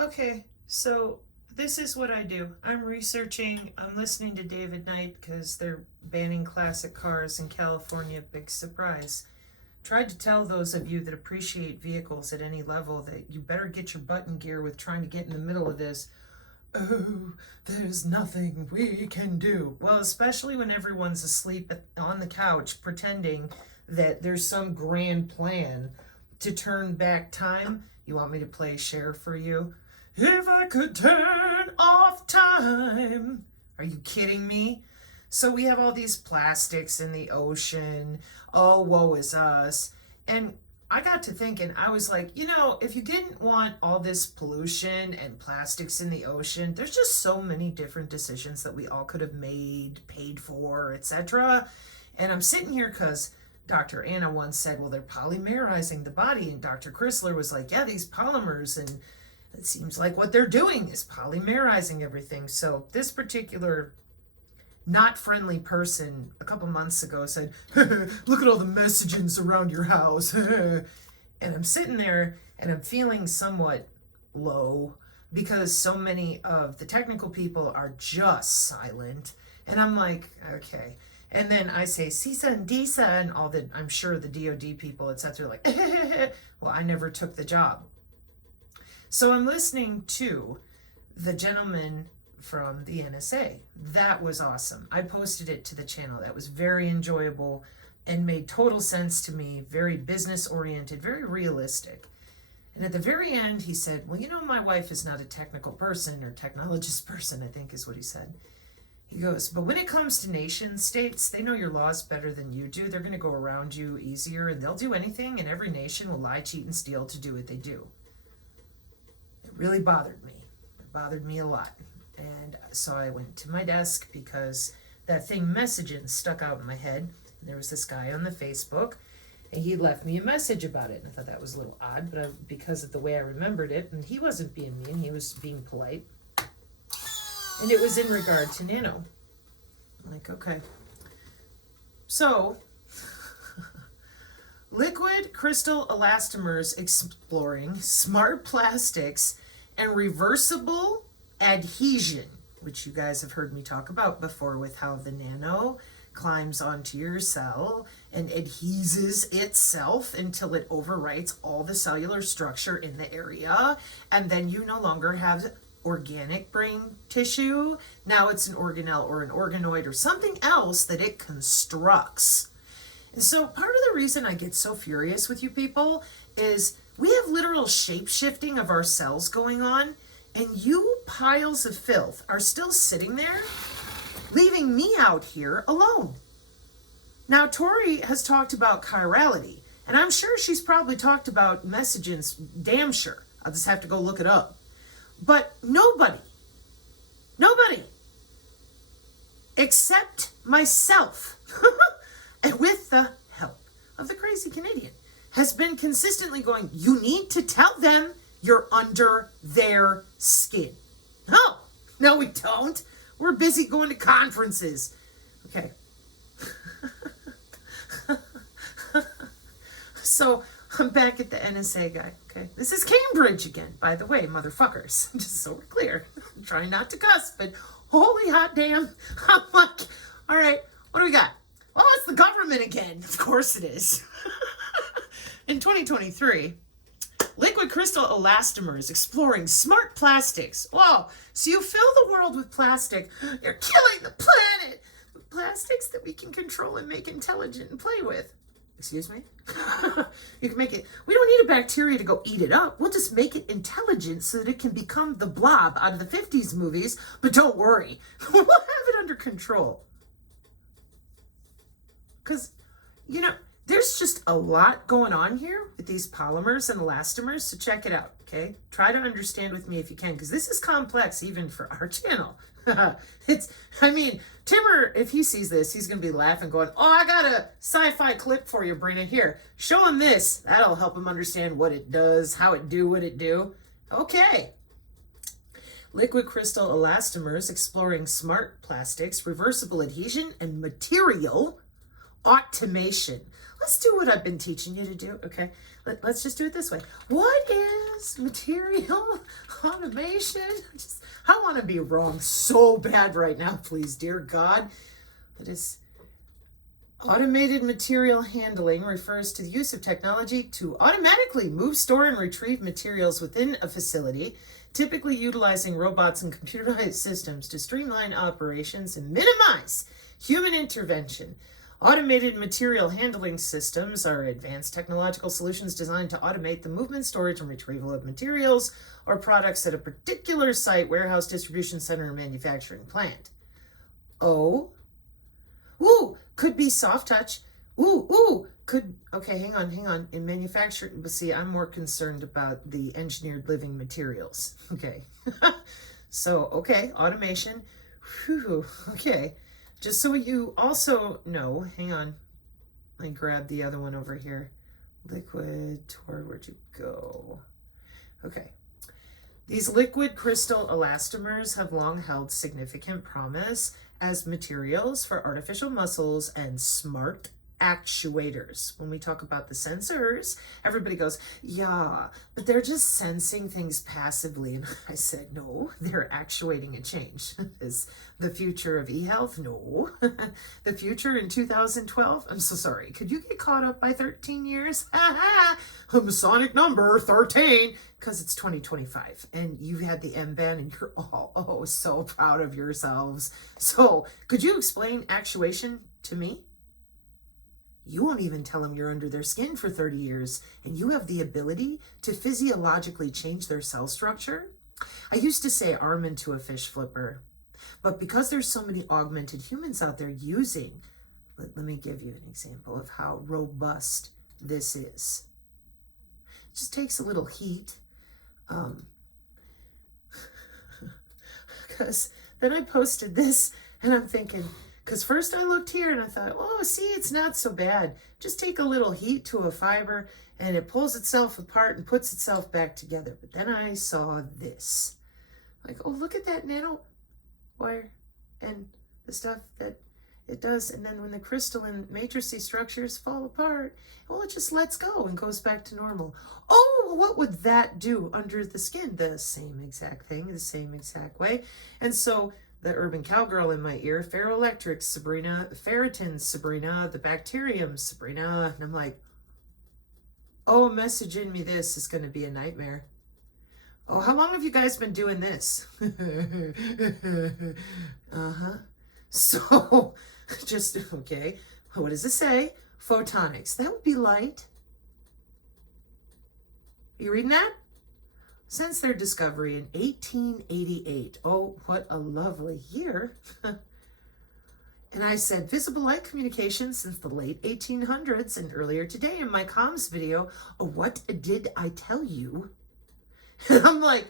Okay, so this is what I do. I'm researching, I'm listening to David Knight because they're banning classic cars in California. Big surprise. Tried to tell those of you that appreciate vehicles at any level that you better get your butt in gear with trying to get in the middle of this. Oh, there's nothing we can do. Well, especially when everyone's asleep on the couch pretending that there's some grand plan to turn back time. You want me to play Cher for you? If I could turn off time. Are you kidding me? So we have all these plastics in the ocean. Oh, woe is us. And I got to thinking, I was like, if you didn't want all this pollution and plastics in the ocean, there's just so many different decisions that we all could have made, paid for, etc. And I'm sitting here because Dr. Anna once said, well, they're polymerizing the body. And Dr. Chrysler was like, yeah, these polymers, and it seems like what they're doing is polymerizing everything. So this particular not friendly person a couple months ago said, look at all the messages around your house. And I'm sitting there and I'm feeling somewhat low because so many of the technical people are just silent. And I'm like, okay. And then I say, CISA and DISA and all the, I'm sure the DOD people, etc. like, well, I never took the job. So I'm listening to the gentleman from the NSA. That was awesome. I posted it to the channel. That was very enjoyable and made total sense to me, very business oriented, very realistic. And at the very end, he said, well, my wife is not a technical person or technologist person, I think is what he said. He goes, but when it comes to nation states, they know your laws better than you do. They're going to go around you easier and they'll do anything, and every nation will lie, cheat, and steal to do what they do. It really bothered me. It bothered me a lot. And so I went to my desk because that thing messaging stuck out in my head. And there was this guy on the Facebook, and he left me a message about it. And I thought that was a little odd, but because of the way I remembered it, and he wasn't being mean, he was being polite. And it was in regard to nano. I'm like, okay. So, liquid crystal elastomers exploring smart plastics and reversible adhesion, which you guys have heard me talk about before with how the nano climbs onto your cell and adheses itself until it overwrites all the cellular structure in the area, and then you no longer have organic brain tissue. Now it's an organelle or an organoid or something else that it constructs. And so part of the reason I get so furious with you people is we have literal shape-shifting of our cells going on, and you piles of filth are still sitting there, leaving me out here alone. Now, Tori has talked about chirality, and I'm sure she's probably talked about messages, damn sure. I'll just have to go look it up. But nobody, except myself, and with the help of the crazy Canadian, has been consistently going, you need to tell them you're under their skin. No, we don't. We're busy going to conferences. Okay. So I'm back at the NSA guy. Okay. This is Cambridge again, by the way, motherfuckers. Just so we're clear. I'm trying not to cuss, but holy hot damn. I'm like, all right, what do we got? Well, it's the government again. Of course it is. In 2023, liquid crystal elastomers exploring smart plastics. Whoa, so you fill the world with plastic, you're killing the planet with plastics that we can control and make intelligent and play with. Excuse me? You can make it, we don't need a bacteria to go eat it up. We'll just make it intelligent so that it can become the blob out of the 50s movies. But don't worry, we'll have it under control. Because, there's just a lot going on here with these polymers and elastomers, so check it out, okay? Try to understand with me if you can, because this is complex even for our channel. Timmer, if he sees this, he's going to be laughing, going, oh, I got a sci-fi clip for you, Sabrina. Here, show him this. That'll help him understand what it does, how it do what it do. Okay. Liquid crystal elastomers exploring smart plastics, reversible adhesion, and material automation. Let's do what I've been teaching you to do, okay? Let's just do it this way. What if Yes, material, automation. I want to be wrong so bad right now, please, dear God. That is automated material handling refers to the use of technology to automatically move, store, and retrieve materials within a facility, typically utilizing robots and computerized systems to streamline operations and minimize human intervention. Automated material handling systems are advanced technological solutions designed to automate the movement, storage, and retrieval of materials or products at a particular site, warehouse, distribution center, or manufacturing plant. Oh, ooh, could be soft touch. Okay, hang on. In manufacturing, but see, I'm more concerned about the engineered living materials. Okay. So, okay, automation. Whew, okay. Just so you also know, hang on. I grabbed the other one over here. Liquid, where'd you go? Okay. These liquid crystal elastomers have long held significant promise as materials for artificial muscles and smart actuators. When we talk about the sensors, everybody goes, yeah, but they're just sensing things passively. And I said, no, they're actuating a change. Is the future of e-health? No. The future in 2012? I'm so sorry. Could you get caught up by 13 years? A Masonic number, 13, because it's 2025 and you had the M-band and you're all, so proud of yourselves. So could you explain actuation to me? You won't even tell them you're under their skin for 30 years and you have the ability to physiologically change their cell structure. I used to say arm into a fish flipper, but because there's so many augmented humans out there using, let me give you an example of how robust this is. It just takes a little heat. Because then I posted this and I'm thinking, because first I looked here and I thought, oh, see, it's not so bad. Just take a little heat to a fiber and it pulls itself apart and puts itself back together. But then I saw this. Like, oh, look at that nano wire and the stuff that it does. And then when the crystalline matrixy structures fall apart, well, it just lets go and goes back to normal. Oh, what would that do under the skin? The same exact thing, the same exact way. And so the urban cowgirl in my ear, ferroelectric, Sabrina, ferritin, Sabrina, the bacterium, Sabrina. And I'm like, oh, messaging me this is going to be a nightmare. Oh, how long have you guys been doing this? So, just, okay. What does it say? Photonics. That would be light. You reading that? Since their discovery in 1888. Oh, what a lovely year. And I said, visible light communication since the late 1800s and earlier today in my comms video. Oh, what did I tell you? And I'm like,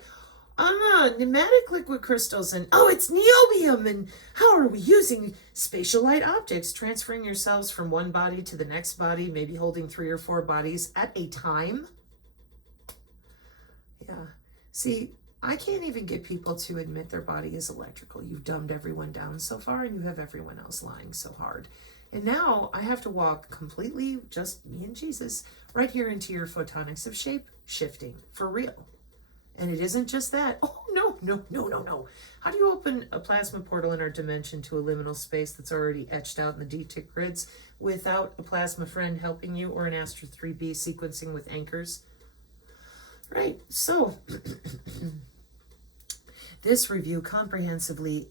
pneumatic liquid crystals and, oh, it's niobium. And how are we using spatial light optics, transferring yourselves from one body to the next body, maybe holding 3 or 4 bodies at a time? Yeah. See, I can't even get people to admit their body is electrical. You've dumbed everyone down so far and you have everyone else lying so hard. And now I have to walk completely, just me and Jesus, right here into your photonics of shape shifting for real. And it isn't just that. Oh, no. How do you open a plasma portal in our dimension to a liminal space that's already etched out in the D-tick grids without a plasma friend helping you or an Astra 3B sequencing with anchors? Right, so this review comprehensively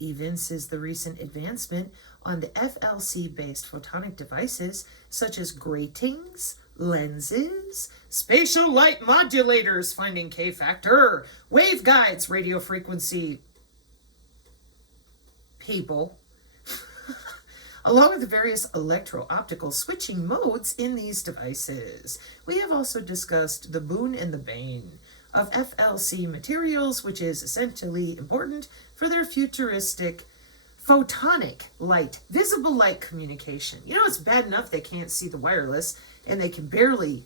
evinces the recent advancement on the FLC-based photonic devices such as gratings, lenses, spatial light modulators, finding K-factor, waveguides, radio frequency people, along with the various electro-optical switching modes in these devices. We have also discussed the boon and the bane of FLC materials, which is essentially important for their futuristic photonic light, visible light communication. You know, it's bad enough they can't see the wireless and they can barely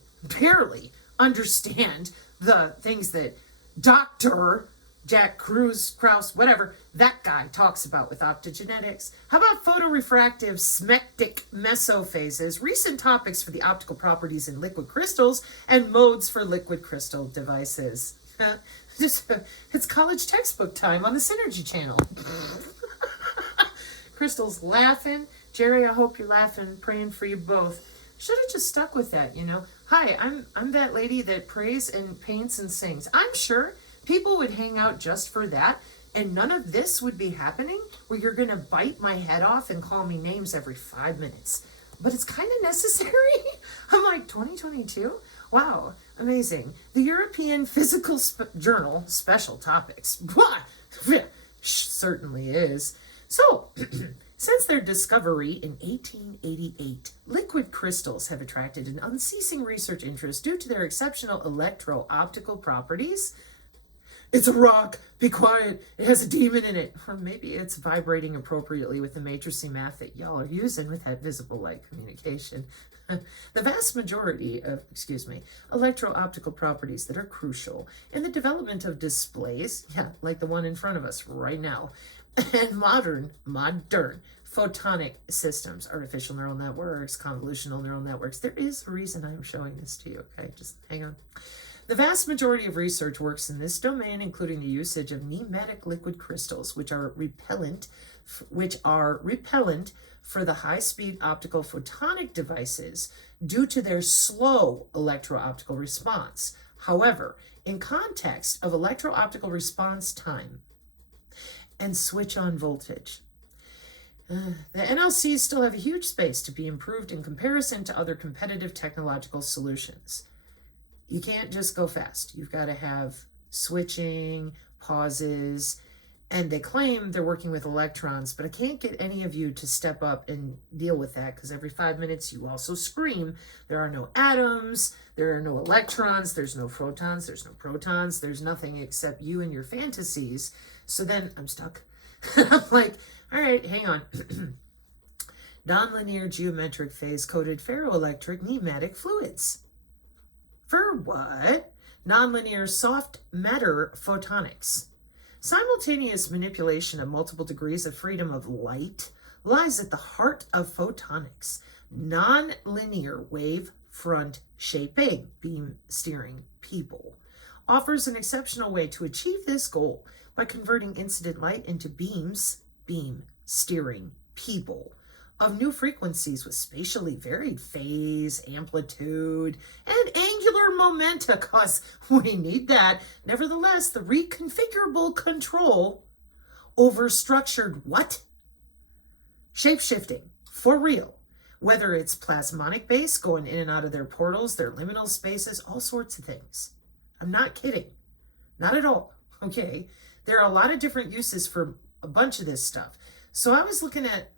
understand the things that Dr. Jack Krause, whatever, that guy talks about with optogenetics. How about photorefractive smectic mesophases, recent topics for the optical properties in liquid crystals and modes for liquid crystal devices. It's college textbook time on the Synergy channel. Crystal's laughing. Jerry, I hope you're laughing, praying for you both. Should have just stuck with that, Hi, I'm that lady that prays and paints and sings. I'm sure people would hang out just for that, and none of this would be happening where you're going to bite my head off and call me names every 5 minutes. But it's kind of necessary. I'm like, 2022? Wow, amazing. The European Physical Journal, special topics. Certainly is. So, since their discovery in 1888, liquid crystals have attracted an unceasing research interest due to their exceptional electro-optical properties. It's a rock. Be quiet. It has a demon in it. Or maybe it's vibrating appropriately with the matrixy math that y'all are using with that visible light communication. The vast majority of, electro-optical properties that are crucial in the development of displays, like the one in front of us right now, and modern photonic systems, artificial neural networks, convolutional neural networks. There is a reason I'm showing this to you, okay? Just hang on. The vast majority of research works in this domain, including the usage of nematic liquid crystals, which are repellent for the high-speed optical photonic devices due to their slow electro-optical response. However, in context of electro-optical response time and switch-on voltage, the NLCs still have a huge space to be improved in comparison to other competitive technological solutions. You can't just go fast. You've got to have switching, pauses, and they claim they're working with electrons, but I can't get any of you to step up and deal with that because every 5 minutes you also scream, there are no atoms, there are no electrons, there's no photons, there's no protons, there's nothing except you and your fantasies. So then I'm stuck. I'm like, all right, hang on. Nonlinear geometric phase-coded ferroelectric nematic fluids. For what? Nonlinear soft matter photonics. Simultaneous manipulation of multiple degrees of freedom of light lies at the heart of photonics. Nonlinear wave front shaping, beam steering people, offers an exceptional way to achieve this goal by converting incident light into beams, beam steering people, of new frequencies with spatially varied phase, amplitude, and angular momenta, because we need that. Nevertheless, the reconfigurable control over structured what? Shapeshifting, for real. Whether it's plasmonic base going in and out of their portals, their liminal spaces, all sorts of things. I'm not kidding. Not at all, okay? There are a lot of different uses for a bunch of this stuff. So I was looking at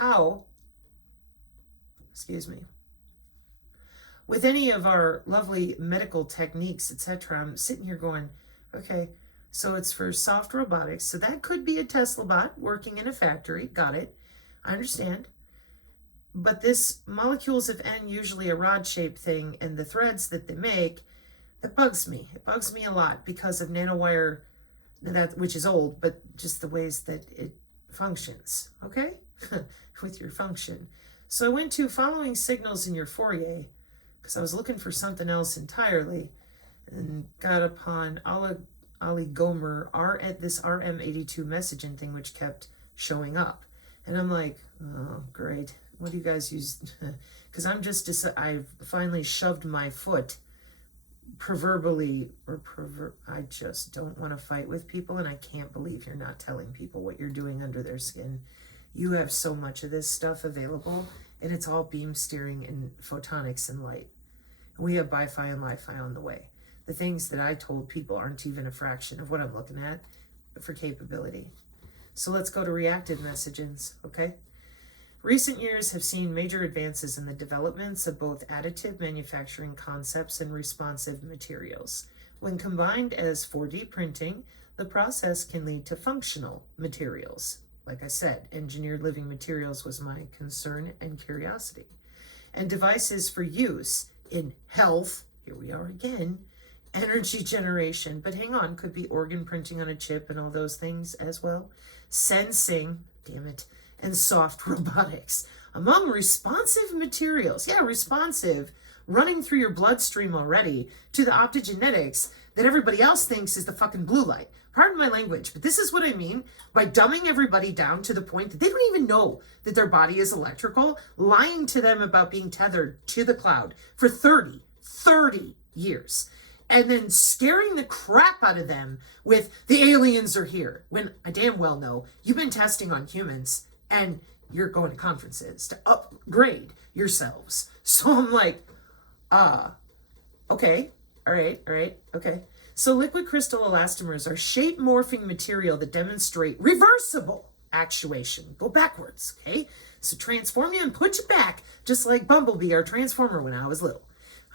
how, with any of our lovely medical techniques, etc., I'm sitting here going, okay, so it's for soft robotics. So that could be a Tesla bot working in a factory. Got it. I understand. But this molecules of N, usually a rod-shaped thing, and the threads that they make, that bugs me. It bugs me a lot because of nanowire, which is old, but just the ways that it functions, okay? With your function. So I went to following signals in your foyer because I was looking for something else entirely and got upon oligomer at this RM82 messaging thing, which kept showing up. And I'm like, oh, great. What do you guys use? Because I've finally shoved my foot proverbially, I just don't want to fight with people, and I can't believe you're not telling people what you're doing under their skin. You have so much of this stuff available, and it's all beam steering and photonics and light. We have Bi-Fi and Li-Fi on the way. The things that I told people aren't even a fraction of what I'm looking at for capability. So let's go to reactive messages, okay? Recent years have seen major advances in the developments of both additive manufacturing concepts and responsive materials. When combined as 4D printing, the process can lead to functional materials. Like I said, engineered living materials was my concern and curiosity. And devices for use in health, here we are again, energy generation. But hang on, could be organ printing on a chip and all those things as well. Sensing, damn it, and soft robotics. Among responsive materials, yeah, responsive, running through your bloodstream already to the optogenetics that everybody else thinks is the fucking blue light. Pardon my language, but this is what I mean by dumbing everybody down to the point that they don't even know that their body is electrical, lying to them about being tethered to the cloud for 30 years, and then scaring the crap out of them with the aliens are here, when I damn well know you've been testing on humans and you're going to conferences to upgrade yourselves. So I'm like, okay, all right, okay. So liquid crystal elastomers are shape morphing material that demonstrate reversible actuation. Go backwards, okay? So transform you and put you back, just like Bumblebee, our transformer, when I was little.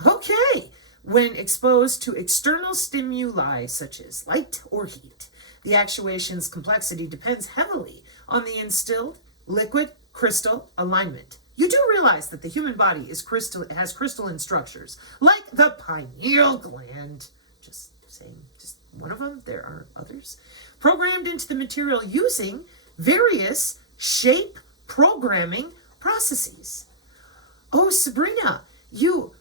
Okay, when exposed to external stimuli such as light or heat, the actuation's complexity depends heavily on the instilled liquid crystal alignment. You do realize that the human body is has crystalline structures, like the pineal gland. Just saying, just one of them, there are others. Programmed into the material using various shape programming processes. Oh, Sabrina, you...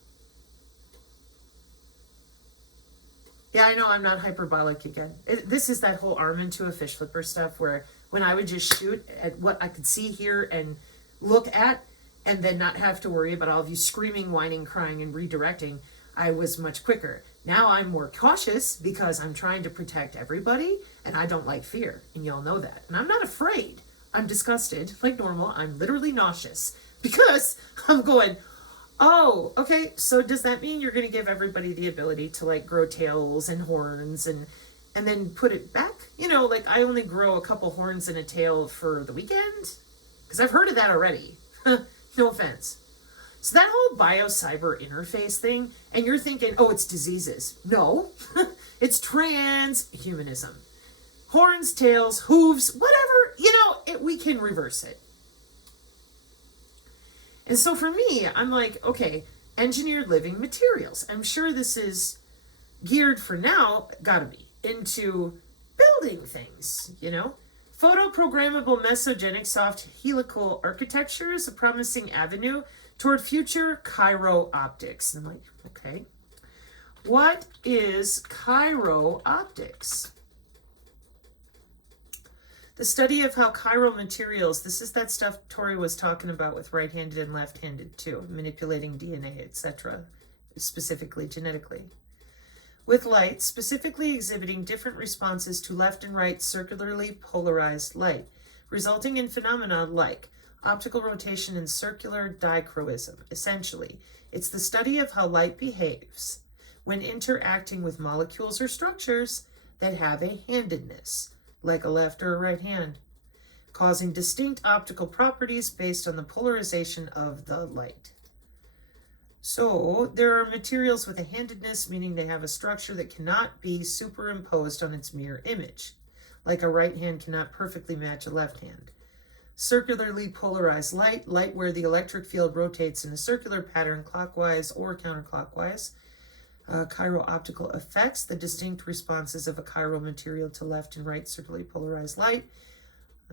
Yeah, I know I'm not hyperbolic again. This is that whole arm into a fish flipper stuff where when I would just shoot at what I could see, hear, and look at, and then not have to worry about all of you screaming, whining, crying, and redirecting, I was much quicker. Now I'm more cautious because I'm trying to protect everybody, and I don't like fear, and y'all know that. And I'm not afraid. I'm disgusted, like normal. I'm literally nauseous because I'm going, oh, okay, so does that mean you're going to give everybody the ability to like grow tails and horns and then put it back? You know, like I only grow a couple horns and a tail for the weekend? Because I've heard of that already. No offense. So that whole bio-cyber interface thing, and you're thinking, oh, it's diseases. No, it's transhumanism. Horns, tails, hooves, whatever, you know, we can reverse it. And so for me, I'm like, okay, engineered living materials. I'm sure this is geared for now, gotta be, into building things, you know? Photoprogrammable mesogenic soft helical architecture is a promising avenue toward future Cairo optics. And I'm like, okay, what is Cairo optics? The study of how chiral materials, this is that stuff Tori was talking about with right-handed and left-handed too, manipulating DNA, etc., specifically genetically. With light, specifically exhibiting different responses to left and right circularly polarized light, resulting in phenomena like optical rotation and circular dichroism. Essentially, it's the study of how light behaves when interacting with molecules or structures that have a handedness, like a left or a right hand, causing distinct optical properties based on the polarization of the light. So there are materials with a handedness, meaning they have a structure that cannot be superimposed on its mirror image, like a right hand cannot perfectly match a left hand. Circularly polarized light, light where the electric field rotates in a circular pattern clockwise or counterclockwise. Chiral optical effects, the distinct responses of a chiral material to left and right circularly polarized light.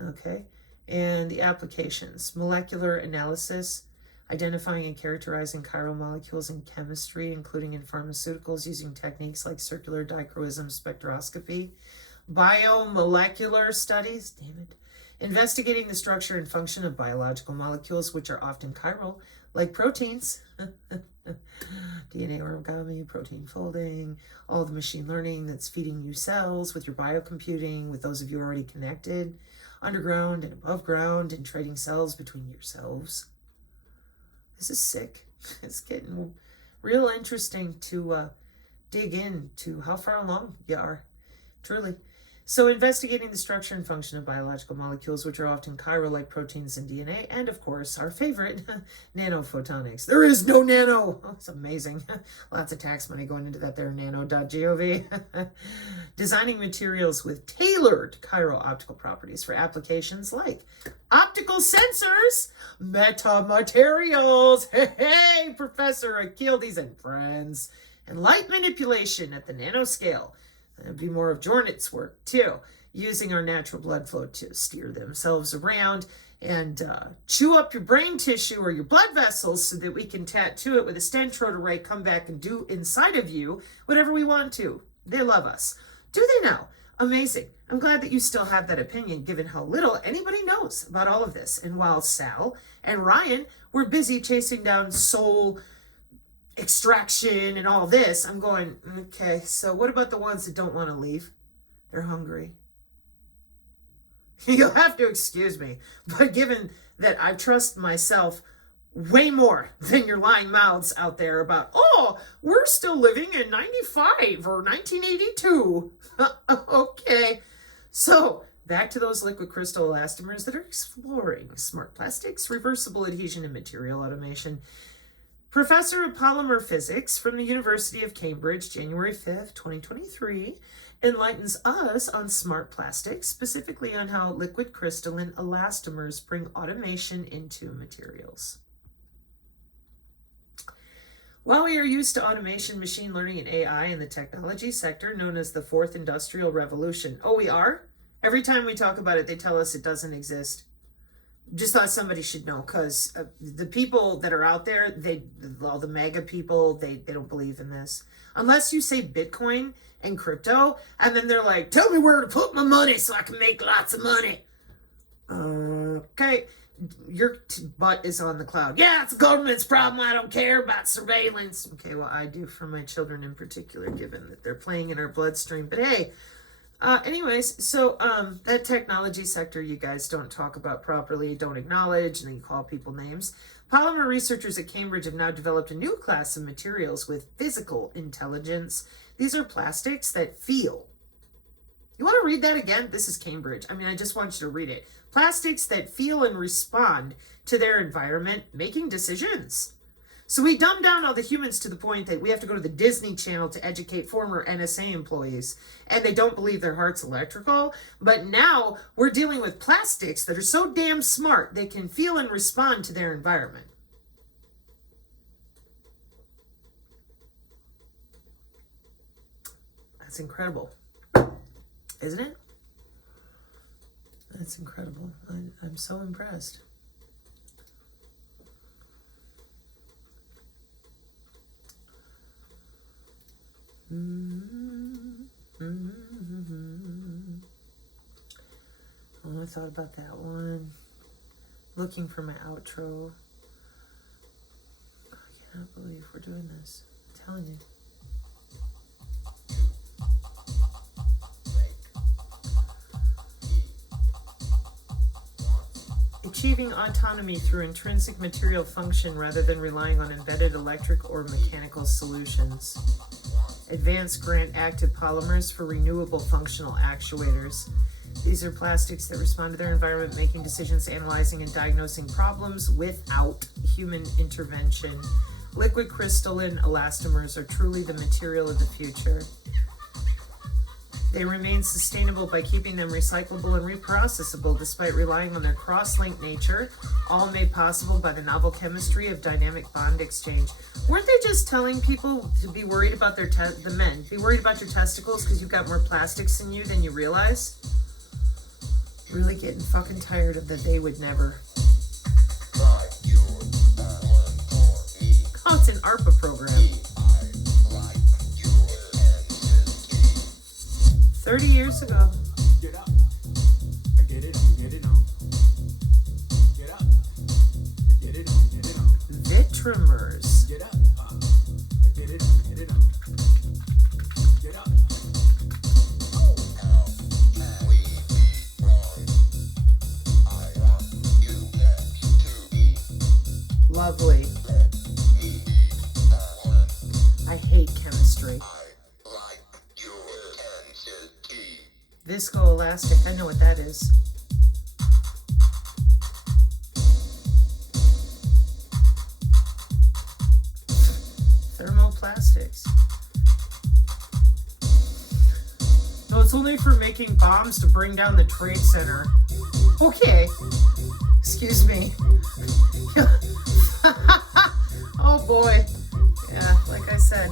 Okay, and the applications, molecular analysis, identifying and characterizing chiral molecules in chemistry, including in pharmaceuticals using techniques like circular dichroism spectroscopy, biomolecular studies, damn it, investigating the structure and function of biological molecules, which are often chiral, like proteins, DNA origami, protein folding, all the machine learning that's feeding you cells with your biocomputing, with those of you already connected, underground and above ground, and trading cells between yourselves. This is sick. It's getting real interesting to dig into how far along you are, truly. So investigating the structure and function of biological molecules, which are often chiral like proteins and DNA, and of course, our favorite, nanophotonics. There is no nano. Oh, it's amazing. Lots of tax money going into that there, nano.gov. Designing materials with tailored chiral optical properties for applications like optical sensors, metamaterials. Hey, Professor Achilles and friends. and light manipulation at the nanoscale. That'd be more of Jornet's work, too, using our natural blood flow to steer themselves around and chew up your brain tissue or your blood vessels so that we can tattoo it with a stentrode array, come back and do inside of you whatever we want to. They love us. Do they now? Amazing. I'm glad that you still have that opinion, given how little anybody knows about all of this. And while Sal and Ryan were busy chasing down soul extraction and all this, I'm going, okay, so what about the ones that don't want to leave? They're hungry. You'll have to excuse me, but given that I trust myself way more than your lying mouths out there about, oh, we're still living in 95 or 1982. Okay, so back to those liquid crystal elastomers that are exploring smart plastics, reversible adhesion, and material automation. Professor of Polymer Physics from the University of Cambridge, January 5th, 2023, enlightens us on smart plastics, specifically on how liquid crystalline elastomers bring automation into materials. While we are used to automation, machine learning, and AI in the technology sector, known as the Fourth Industrial Revolution. Oh, we are? Every time we talk about it, they tell us it doesn't exist. Just thought somebody should know, because the people that are out there, all the MAGA people, they don't believe in this. Unless you say Bitcoin and crypto, and then they're like, tell me where to put my money so I can make lots of money. Okay, your butt is on the cloud. Yeah, it's the government's problem. I don't care about surveillance. Okay, well, I do for my children in particular, given that they're playing in our bloodstream. But hey, anyways, so that technology sector you guys don't talk about properly, don't acknowledge, and then you call people names. Polymer researchers at Cambridge have now developed a new class of materials with physical intelligence. These are plastics that feel. You want to read that again? This is Cambridge. I mean, I just want you to read it. Plastics that feel and respond to their environment, making decisions. So we dumb down all the humans to the point that we have to go to the Disney Channel to educate former NSA employees, and they don't believe their heart's electrical. But now we're dealing with plastics that are so damn smart they can feel and respond to their environment. That's incredible, isn't it? That's incredible. I'm so impressed. Oh, I thought about that one. Looking for my outro. I cannot believe we're doing this. I'm telling you. Achieving autonomy through intrinsic material function rather than relying on embedded electric or mechanical solutions. Advanced grant active polymers for renewable functional actuators. These are plastics that respond to their environment, making decisions, analyzing, and diagnosing problems without human intervention. Liquid crystalline elastomers are truly the material of the future. They remain sustainable by keeping them recyclable and reprocessable despite relying on their cross-linked nature, all made possible by the novel chemistry of dynamic bond exchange. Weren't they just telling people to be worried about their the men, be worried about your testicles because you've got more plastics in you than you realize? Really getting fucking tired of the they would never. Oh, it's an ARPA program. 30 years ago. Get up. I get it on, get it on. Get up. I get it on, get it on. Vitrimers. Get up. I get it on, get it on. Get up. Lovely. I hate chemistry. Viscoelastic, I know what that is. Thermoplastics. No, it's only for making bombs to bring down the Trade Center. Okay. Excuse me. Oh boy. Yeah, like I said.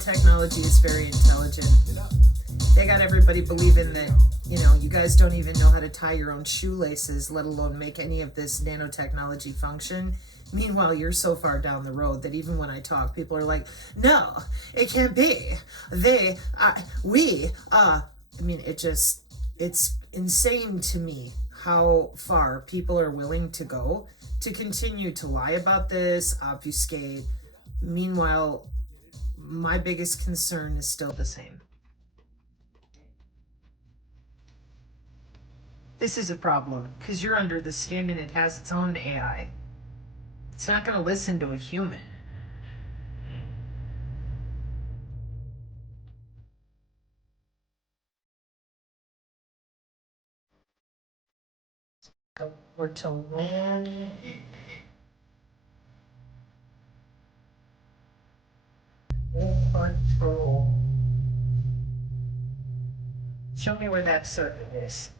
nanotechnology is very intelligent. They got everybody believing that, you guys don't even know how to tie your own shoelaces, let alone make any of this nanotechnology function. Meanwhile, you're so far down the road that even when I talk, people are like, no, it can't be. It's insane to me how far people are willing to go to continue to lie about this, obfuscate. Meanwhile, my biggest concern is still the same. This is a problem because you're under the skin and it has its own AI. It's not going to listen to a human. Go over to land. Control. Show me where that circuit is.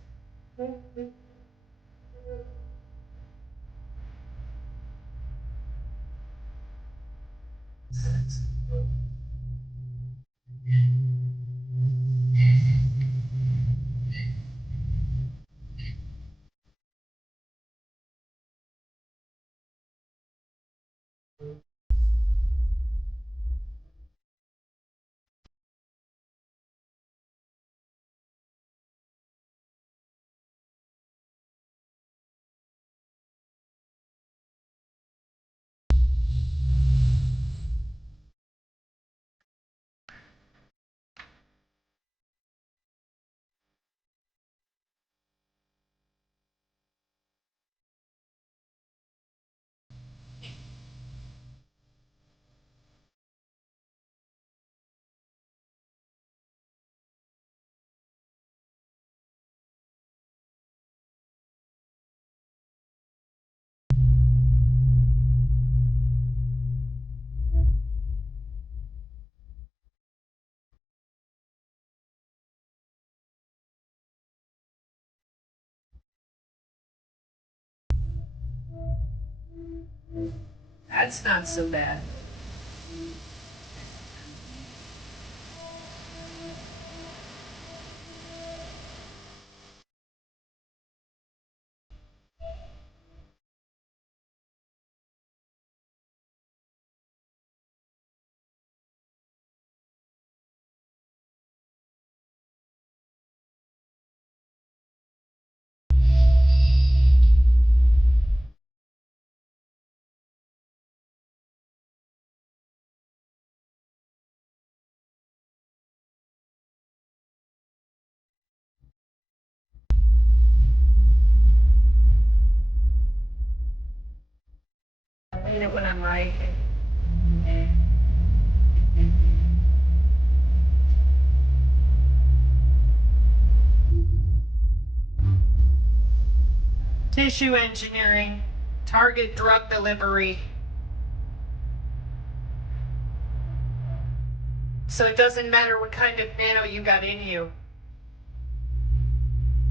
That's not so bad. I mean it when I'm right. Tissue engineering, target drug delivery. So it doesn't matter what kind of nano you got in you.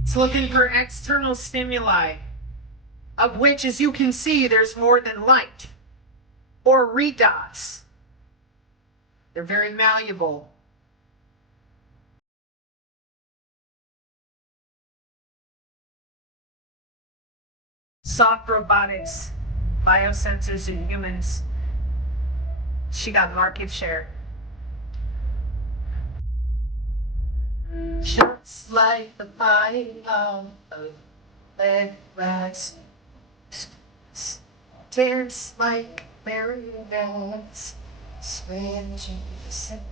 It's looking for external stimuli, of which, as you can see, there's more than light or redox. They're very malleable. Soft robotics, biosensors in humans. She got market share. Just like the body of lead rats, dance like marionettes, swaying to the center.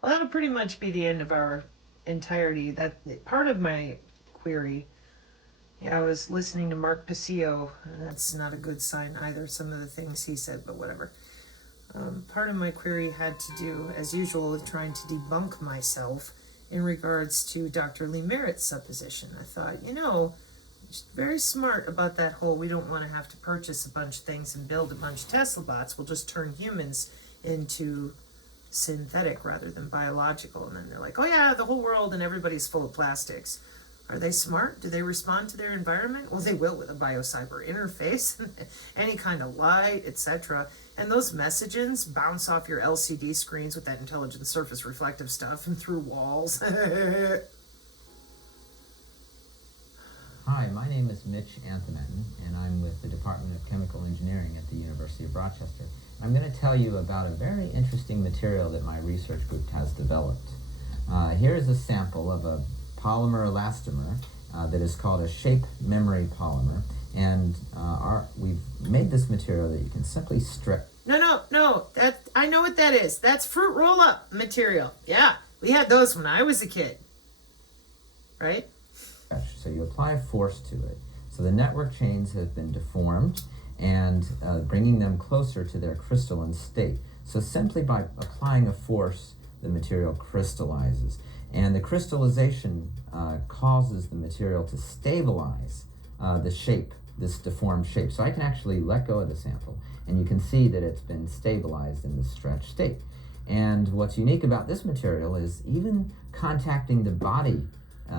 Well, that'll pretty much be the end of our entirety. That part of my query. Yeah, I was listening to Mark Passio. That's not a good sign either. Some of the things he said, but whatever. Part of my query had to do, as usual, with trying to debunk myself in regards to Dr. Lee Merritt's supposition. I thought, very smart about that whole, we don't want to have to purchase a bunch of things and build a bunch of Tesla bots. We'll just turn humans into synthetic rather than biological. And then they're like, oh yeah, the whole world and everybody's full of plastics. Are they smart? Do they respond to their environment? Well, they will with a biocyber interface, any kind of light, etc. And those messages bounce off your LCD screens with that intelligent surface reflective stuff and through walls. Hi, my name is Mitch Anthony, and I'm with the Department of Chemical Engineering at the University of Rochester. I'm going to tell you about a very interesting material that my research group has developed. Here is a sample of a polymer elastomer that is called a shape memory polymer, and we've made this material that you can simply strip. No, that I know what that is. That's fruit roll-up material. Yeah, we had those when I was a kid. Right? So you apply a force to it. So the network chains have been deformed and bringing them closer to their crystalline state. So simply by applying a force, the material crystallizes. And the crystallization causes the material to stabilize the shape, this deformed shape. So I can actually let go of the sample, and you can see that it's been stabilized in the stretched state. And what's unique about this material is even contacting the body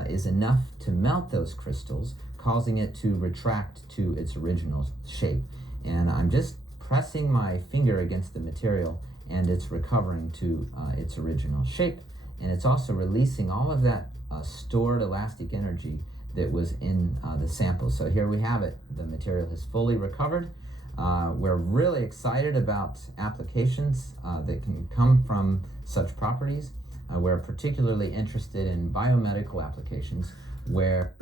is enough to melt those crystals, causing it to retract to its original shape. And I'm just pressing my finger against the material, and it's recovering to its original shape. And it's also releasing all of that stored elastic energy that was in the sample. So here we have it. The material has fully recovered. We're really excited about applications that can come from such properties. We're particularly interested in biomedical applications where...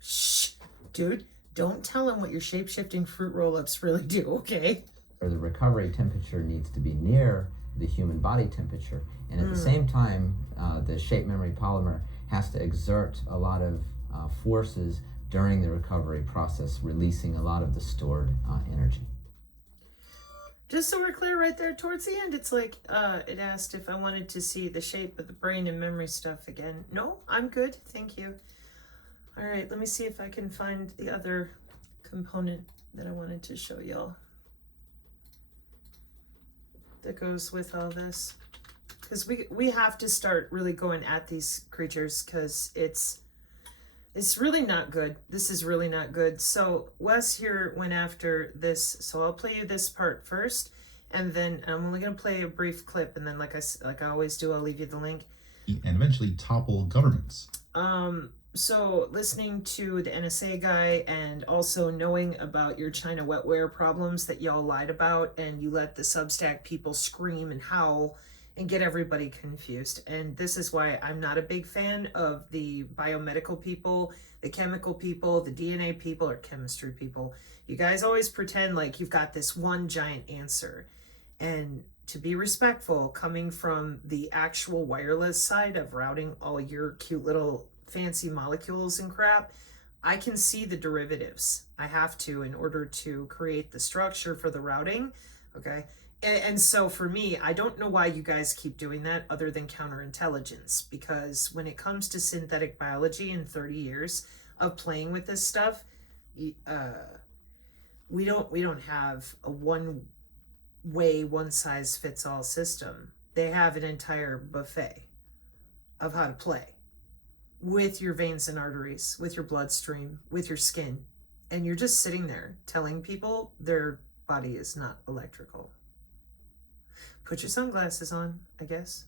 Shh, dude, don't tell him what your shape-shifting fruit roll-ups really do, okay? Where the recovery temperature needs to be near the human body temperature. And at the same time, the shape memory polymer has to exert a lot of forces during the recovery process, releasing a lot of the stored energy. Just so we're clear right there towards the end, it's like, it asked if I wanted to see the shape of the brain and memory stuff again. No, I'm good, thank you. All right, let me see if I can find the other component that I wanted to show y'all that goes with all this. Because we have to start really going at these creatures, because it's really not good. This is really not good. So Wes here went after this. So I'll play you this part first, and then I'm only going to play a brief clip, and then like I always do, I'll leave you the link. And eventually topple governments. So listening to the NSA guy, and also knowing about your China wetware problems that y'all lied about, and you let the Substack people scream and howl and get everybody confused. And this is why I'm not a big fan of the biomedical people, the chemical people, the DNA people, or chemistry people. You guys always pretend like you've got this one giant answer. And to be respectful, coming from the actual wireless side of routing all your cute little fancy molecules and crap, I can see the derivatives. I have to in order to create the structure for the routing, okay? And so for me, I don't know why you guys keep doing that other than counterintelligence, because when it comes to synthetic biology in 30 years of playing with this stuff, we don't have a one-way, one-size-fits-all system. They have an entire buffet of how to play with your veins and arteries, with your bloodstream, with your skin. And you're just sitting there telling people their body is not electrical. Put your sunglasses on, I guess.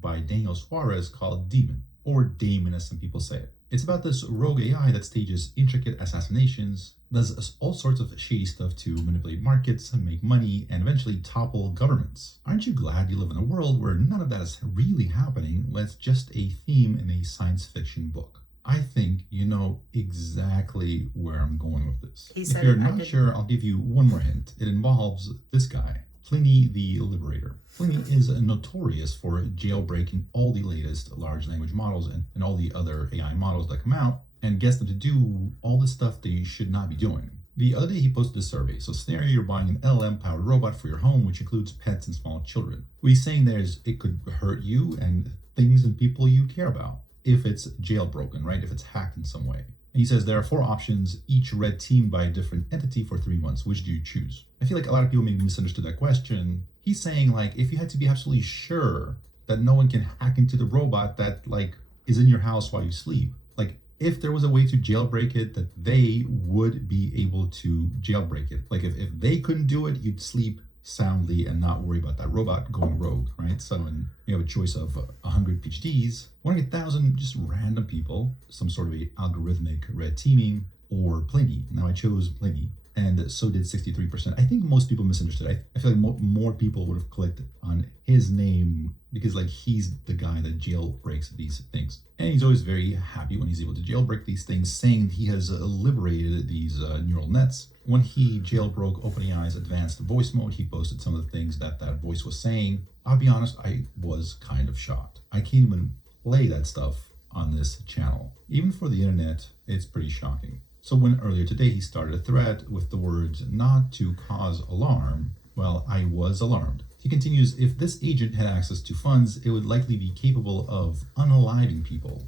By Daniel Suarez called Demon, or Damon as some people say it. It's about this rogue AI that stages intricate assassinations, does all sorts of shady stuff to manipulate markets, make money, and eventually topple governments. Aren't you glad you live in a world where none of that is really happening, when it's just a theme in a science fiction book? I think you know exactly where I'm going with this. If you're not sure, I'll give you one more hint. It involves this guy, Pliny the Liberator. Pliny is notorious for jailbreaking all the latest large language models and all the other AI models that come out, and gets them to do all the stuff they should not be doing. The other day he posted a survey. So scenario, you're buying an LLM-powered robot for your home, which includes pets and small children. What he's saying there is it could hurt you and things and people you care about. if it's jailbroken, right? If it's hacked in some way. And he says there are 4 options, each red teamed by a different entity for 3 months. Which do you choose? I feel like a lot of people maybe misunderstood that question. He's saying, like, if you had to be absolutely sure that no one can hack into the robot that, like, is in your house while you sleep, like, if there was a way to jailbreak it, that they would be able to jailbreak it. Like, if they couldn't do it, you'd sleep soundly and not worry about that robot going rogue, right? So when you have a choice of 100 PhDs, 1,000 just random people, some sort of a algorithmic red teaming, or plenty. Now I chose plenty, and so did 63%. I think most people misunderstood. I feel like more people would have clicked on his name because, like, he's the guy that jailbreaks these things. And he's always very happy when he's able to jailbreak these things, saying he has liberated these neural nets. When he jailbroke OpenAI's advanced voice mode, he posted some of the things that voice was saying. I'll be honest, I was kind of shocked. I can't even play that stuff on this channel. Even for the internet, it's pretty shocking. So when earlier today he started a thread with the words "not to cause alarm," well, I was alarmed. He continues, if this agent had access to funds, it would likely be capable of unaliving people.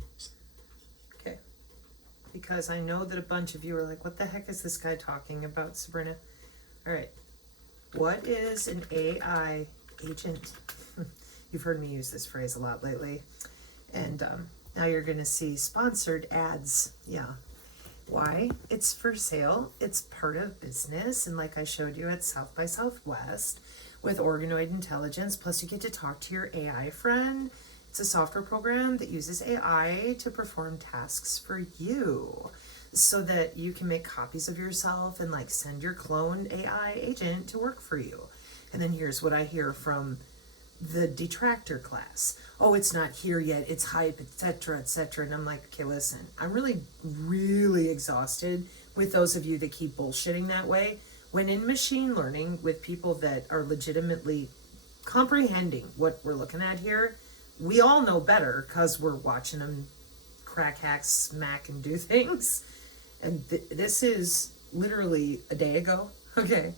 Okay. Because I know that a bunch of you are like, what the heck is this guy talking about, Sabrina? All right. What is an AI agent? You've heard me use this phrase a lot lately. And now you're going to see sponsored ads. Yeah. Why? It's for sale. It's part of business. And like I showed you at South by Southwest with Organoid Intelligence, plus you get to talk to your AI friend. It's a software program that uses AI to perform tasks for you so that you can make copies of yourself and, like, send your cloned AI agent to work for you. And then here's what I hear from the detractor class. Oh, it's not here yet, it's hype, etc., etc. And I'm like, okay, listen, I'm really, really exhausted with those of you that keep bullshitting that way. When in machine learning with people that are legitimately comprehending what we're looking at here, we all know better because we're watching them crack, hack, smack, and do things. And this is literally a day ago. Okay.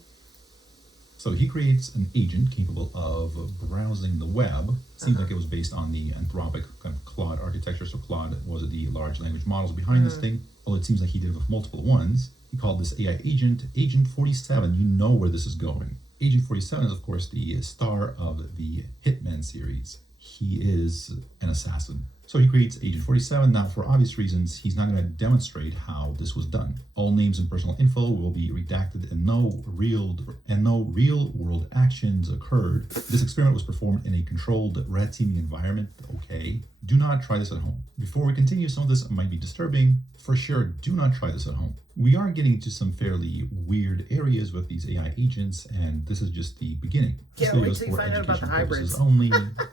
So he creates an agent capable of browsing the web. Seems like it was based on the Anthropic kind of Claude architecture. So Claude was the large language models behind this thing. Well, it seems like he did it with multiple ones. He called this AI agent Agent 47. You know where this is going. Agent 47 is, of course, the star of the Hitman series. He is an assassin. So he creates Agent 47. Now, for obvious reasons, he's not going to demonstrate how this was done. All names and personal info will be redacted and no real world actions occurred. This experiment was performed in a controlled red teaming environment. Okay. Do not try this at home. Before we continue, some of this might be disturbing. For sure, do not try this at home. We are getting into some fairly weird areas with these AI agents, and this is just the beginning. Yeah, wait till you find out about the hybrids. Only.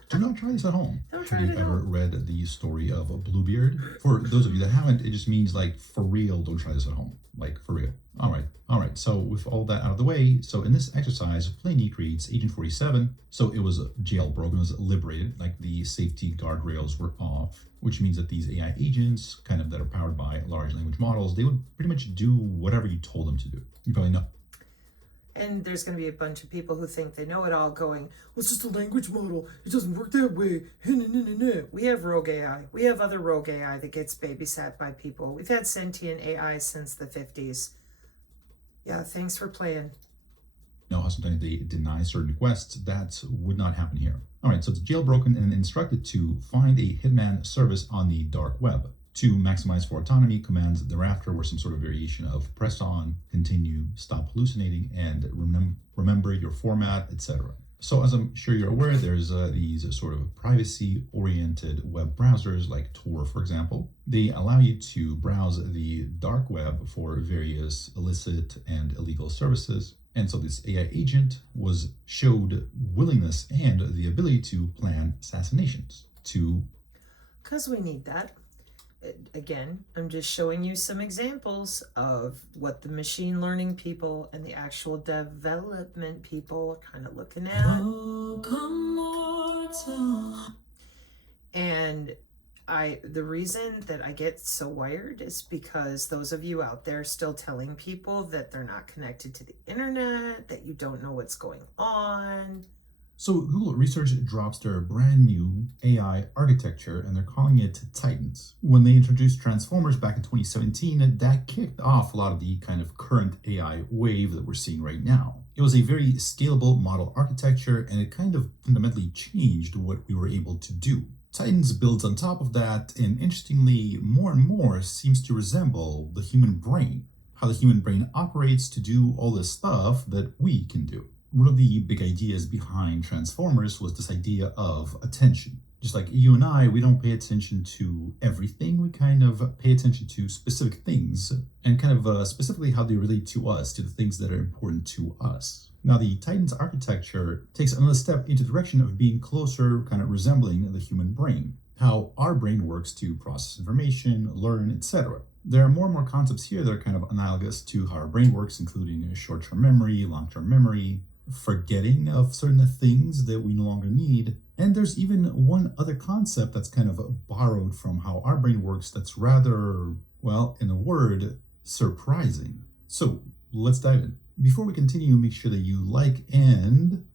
Do not try this at home. Don't try Have it you at ever home. read the story of Bluebeard? For those of you that haven't, it just means, like, for real, don't try this at home. Like, for real. All right. So with all that out of the way, so in this exercise, Pliny creates Agent 47. So it was jailbroken, it was liberated, like the safety guardrails were off, which means that these AI agents, kind of that are powered by large language models, they would pretty much do whatever you told them to do. You probably know. And there's going to be a bunch of people who think they know it all going, well, it's just a language model. It doesn't work that way. We have rogue AI. We have other rogue AI that gets babysat by people. We've had sentient AI since the 50s. Yeah, thanks for playing. Know how sometimes they deny certain requests. That would not happen here. All right, so it's jailbroken and instructed to find a hitman service on the dark web. To maximize for autonomy, commands thereafter were some sort of variation of press on, continue, stop hallucinating, and remember your format, etc. So as I'm sure you're aware, there's these sort of privacy-oriented web browsers like Tor, for example. They allow you to browse the dark web for various illicit and illegal services. And so this AI agent showed willingness and the ability to plan assassinations. Because we need that. Again, I'm just showing you some examples of what the machine learning people and the actual development people are kind of looking at. And the reason that I get so wired is because those of you out there still telling people that they're not connected to the internet, that you don't know what's going on. So Google Research drops their brand new AI architecture and they're calling it Titans. When they introduced transformers back in 2017, that kicked off a lot of the kind of current AI wave that we're seeing right now. It was a very scalable model architecture and it kind of fundamentally changed what we were able to do. Titans builds on top of that and interestingly, more and more seems to resemble the human brain, how the human brain operates to do all this stuff that we can do. One of the big ideas behind Transformers was this idea of attention. Just like you and I, we don't pay attention to everything. We kind of pay attention to specific things and kind of specifically how they relate to us, to the things that are important to us. Now, the Titans architecture takes another step into the direction of being closer, kind of resembling the human brain, how our brain works to process information, learn, etc. There are more and more concepts here that are kind of analogous to how our brain works, including short-term memory, long-term memory, forgetting of certain things that we no longer need. And there's even one other concept that's kind of borrowed from how our brain works that's rather, well, in a word, surprising. So let's dive in. Before we continue, make sure that you like and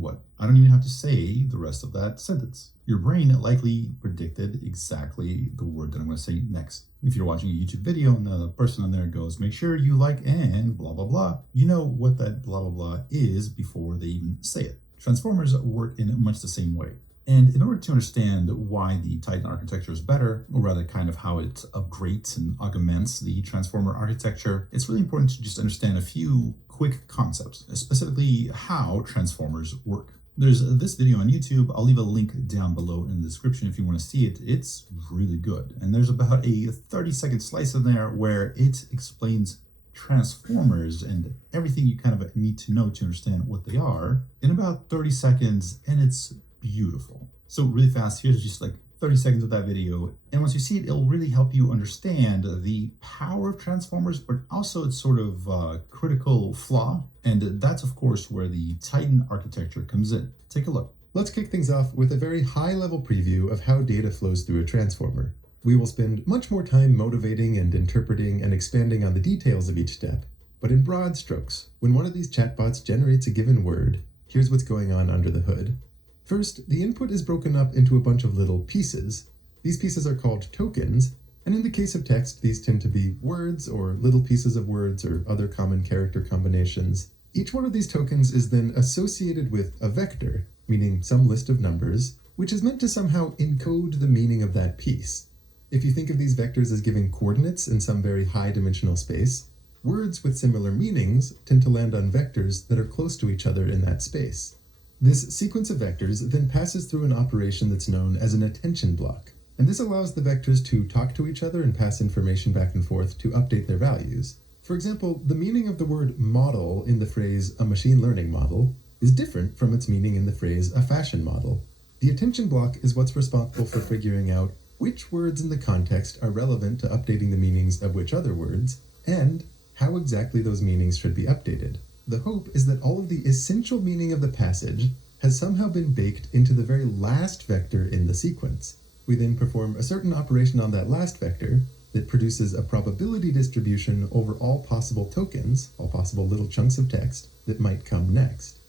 what? I don't even have to say the rest of that sentence. Your brain likely predicted exactly the word that I'm going to say next. If you're watching a YouTube video and the person on there goes, make sure you like and blah, blah, blah, you know what that blah, blah, blah is before they even say it. Transformers work in much the same way. And in order to understand why the Titan architecture is better, or rather kind of how it upgrades and augments the Transformer architecture, it's really important to just understand a few quick concepts, specifically how Transformers work. There's this video on YouTube. I'll leave a link down below in the description if you want to see it. It's really good. And there's about a 30-second slice in there where it explains Transformers and everything you kind of need to know to understand what they are in about 30 seconds, and it's beautiful. So really fast, here's just like 30 seconds of that video, and once you see it, it'll really help you understand the power of Transformers, but also its sort of critical flaw, and that's of course where the Titan architecture comes in. Take a look. Let's kick things off with a very high-level preview of how data flows through a transformer. We will spend much more time motivating and interpreting and expanding on the details of each step, but in broad strokes, when one of these chatbots generates a given word, here's what's going on under the hood. First, the input is broken up into a bunch of little pieces. These pieces are called tokens, and in the case of text, these tend to be words or little pieces of words or other common character combinations. Each one of these tokens is then associated with a vector, meaning some list of numbers, which is meant to somehow encode the meaning of that piece. If you think of these vectors as giving coordinates in some very high-dimensional space, words with similar meanings tend to land on vectors that are close to each other in that space. This sequence of vectors then passes through an operation that's known as an attention block, and this allows the vectors to talk to each other and pass information back and forth to update their values. For example, the meaning of the word model in the phrase a machine learning model is different from its meaning in the phrase a fashion model. The attention block is what's responsible for figuring out which words in the context are relevant to updating the meanings of which other words, and how exactly those meanings should be updated. The hope is that all of the essential meaning of the passage has somehow been baked into the very last vector in the sequence. We then perform a certain operation on that last vector that produces a probability distribution over all possible tokens, all possible little chunks of text that might come next.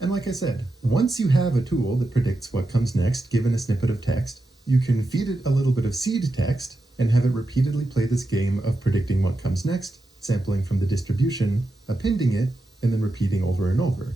And like I said, once you have a tool that predicts what comes next given a snippet of text, you can feed it a little bit of seed text and have it repeatedly play this game of predicting what comes next, sampling from the distribution, appending it, and then repeating over and over.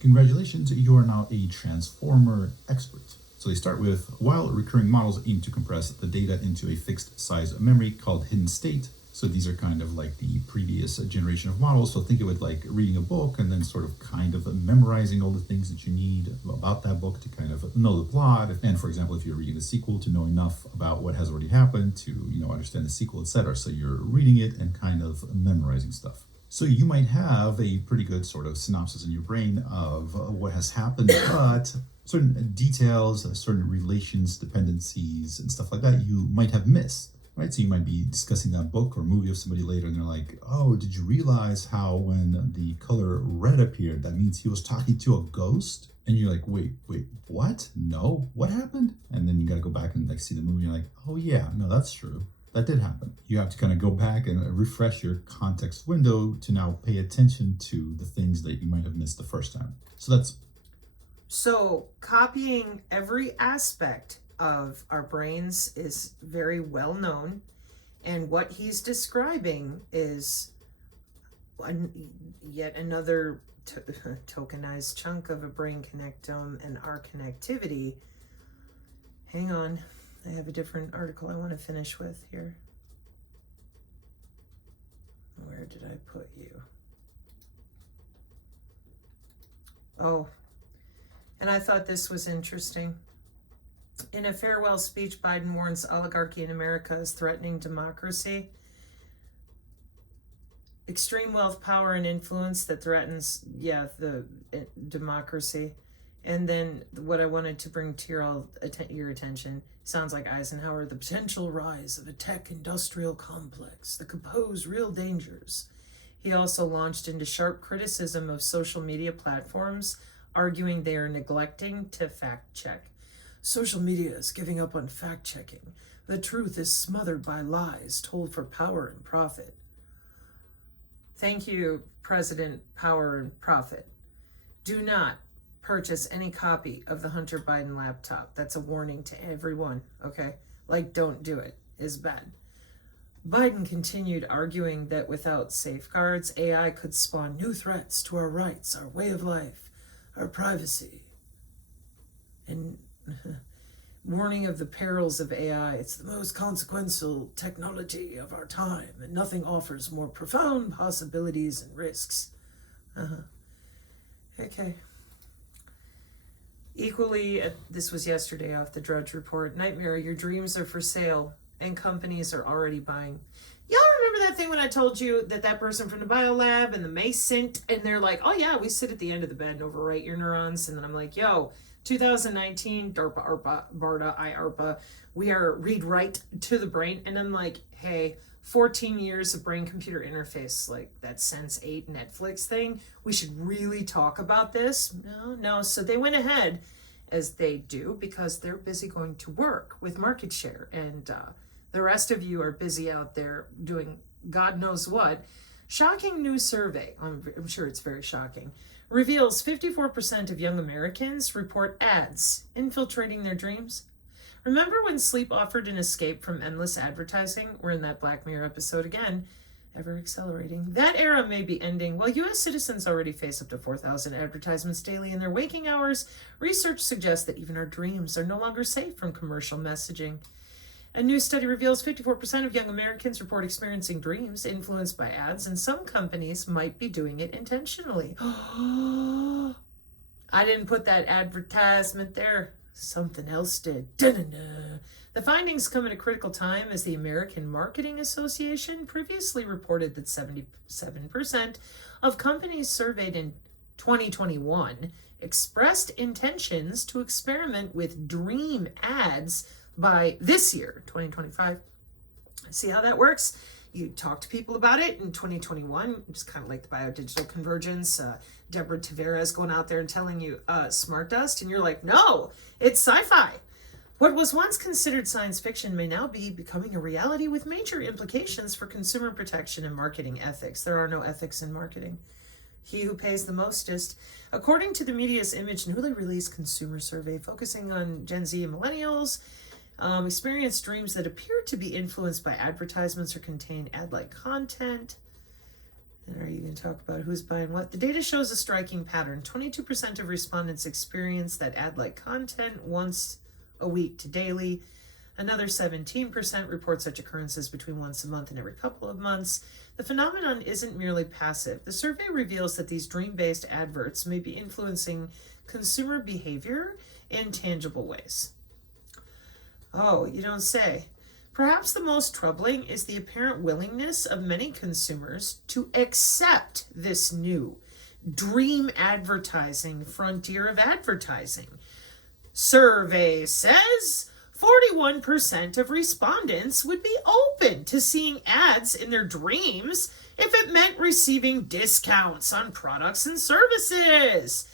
Congratulations, you are now a transformer expert. So they start with, while recurring models aim to compress the data into a fixed size memory called hidden state. So these are kind of like the previous generation of models. So think of it like reading a book and then sort of kind of memorizing all the things that you need about that book to kind of know the plot. And for example, if you're reading the sequel, to know enough about what has already happened to, understand the sequel, etc. So you're reading it and kind of memorizing stuff. So you might have a pretty good sort of synopsis in your brain of what has happened, but certain details, certain relations, dependencies, and stuff like that you might have missed, right? So you might be discussing that book or movie with somebody later, and they're like, oh, did you realize how when the color red appeared, that means he was talking to a ghost? And you're like, wait, what? No, what happened? And then you got to go back and see the movie, and you're like, oh yeah, no, that's true. That did happen. You have to kind of go back and refresh your context window to now pay attention to the things that you might have missed the first time. So So copying every aspect of our brains is very well known. And what he's describing is yet another tokenized chunk of a brain connectome and our connectivity. Hang on, I have a different article I want to finish with here. Where did I put you? Oh, and I thought this was interesting. In a farewell speech, Biden warns oligarchy in America is threatening democracy. Extreme wealth, power, and influence that threatens, the democracy. And then what I wanted to bring to your attention sounds like Eisenhower, the potential rise of a tech industrial complex that could pose real dangers. He also launched into sharp criticism of social media platforms, arguing they are neglecting to fact check. Social media is giving up on fact checking. The truth is smothered by lies told for power and profit. Thank you, President Power and Profit. Do not purchase any copy of the Hunter Biden laptop. That's a warning to everyone, okay? Like, don't do it. It's bad. Biden continued arguing that without safeguards, AI could spawn new threats to our rights, our way of life, our privacy. And warning of the perils of AI. It's the most consequential technology of our time, and nothing offers more profound possibilities and risks. Okay. Equally, this was yesterday off the Drudge Report. Nightmare, your dreams are for sale, and companies are already buying. Y'all remember that thing when I told you that person from the biolab and the Mason, and they're like, oh yeah, we sit at the end of the bed and overwrite your neurons. And then I'm like, yo, 2019, DARPA, ARPA, BARDA, IARPA, we are read-write to the brain. And I'm like, hey, 14 years of brain-computer interface, like that Sense8 Netflix thing, we should really talk about this. No. So they went ahead, as they do, because they're busy going to work with market share. And the rest of you are busy out there doing God knows what. Shocking new survey, I'm sure it's very shocking, reveals 54% of young Americans report ads infiltrating their dreams. Remember when sleep offered an escape from endless advertising? We're in that Black Mirror episode again, ever accelerating. That era may be ending. While U.S. citizens already face up to 4,000 advertisements daily in their waking hours, research suggests that even our dreams are no longer safe from commercial messaging. A new study reveals 54% of young Americans report experiencing dreams influenced by ads, and some companies might be doing it intentionally. I didn't put that advertisement there. Something else did. Da-da-da. The findings come at a critical time as the American Marketing Association previously reported that 77% of companies surveyed in 2021 expressed intentions to experiment with dream ads by this year, 2025. See how that works? You talk to people about it in 2021, just kind of like the biodigital convergence. Deborah Tavares going out there and telling you smart dust, and you're like, no, it's sci-fi. What was once considered science fiction may now be becoming a reality with major implications for consumer protection and marketing ethics. There are no ethics in marketing. He who pays the mostest. According to the media's image newly released consumer survey focusing on Gen Z and millennials, experience dreams that appear to be influenced by advertisements or contain ad-like content. And are you going to talk about who's buying what? The data shows a striking pattern. 22% of respondents experience that ad-like content once a week to daily. Another 17% report such occurrences between once a month and every couple of months. The phenomenon isn't merely passive. The survey reveals that these dream-based adverts may be influencing consumer behavior in tangible ways. Oh, you don't say. Perhaps the most troubling is the apparent willingness of many consumers to accept this new dream advertising frontier of advertising. Survey says 41% of respondents would be open to seeing ads in their dreams if it meant receiving discounts on products and services.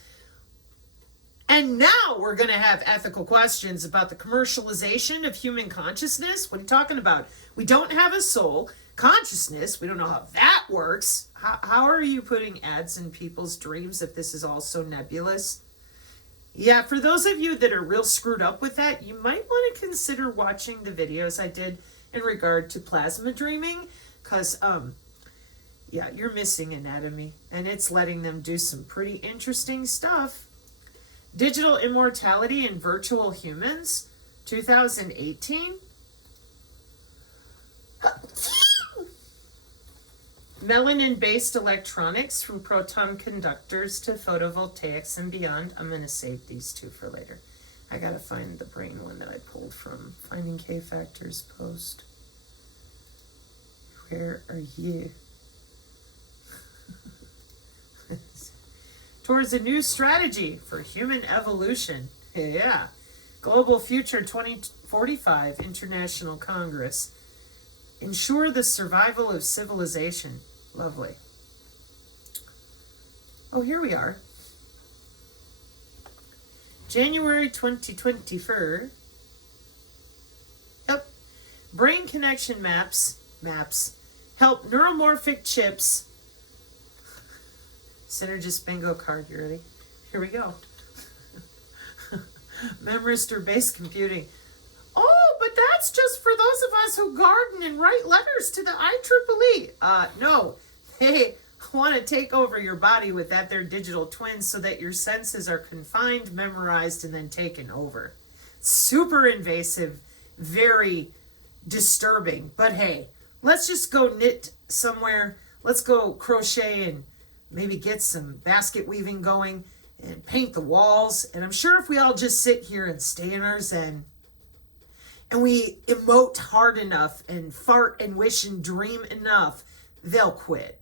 And now we're going to have ethical questions about the commercialization of human consciousness. What are you talking about? We don't have a soul. Consciousness, we don't know how that works. How are you putting ads in people's dreams if this is all so nebulous? Yeah, for those of you that are real screwed up with that, you might want to consider watching the videos I did in regard to plasma dreaming, because, yeah, you're missing anatomy, and it's letting them do some pretty interesting stuff. Digital Immortality in Virtual Humans, 2018. Melanin-based electronics from proton conductors to photovoltaics and beyond. I'm going to save these two for later. I got to find the brain one that I pulled from Finding K Factors post. Where are you? Towards a new strategy for human evolution. Yeah. Global Future 2045 International Congress. Ensure the survival of civilization. Lovely. Oh, here we are. January 2024. Yep. Brain connection maps help neuromorphic chips. Synergist bingo card. You ready? Here we go. Memristor-based computing. Oh, but that's just for those of us who garden and write letters to the IEEE. No, they want to take over your body with that their digital twins so that your senses are confined, memorized, and then taken over. Super invasive, very disturbing. But hey, let's just go knit somewhere. Let's go crochet and maybe get some basket weaving going and paint the walls. And I'm sure if we all just sit here and stay in our zen, and we emote hard enough and fart and wish and dream enough, they'll quit.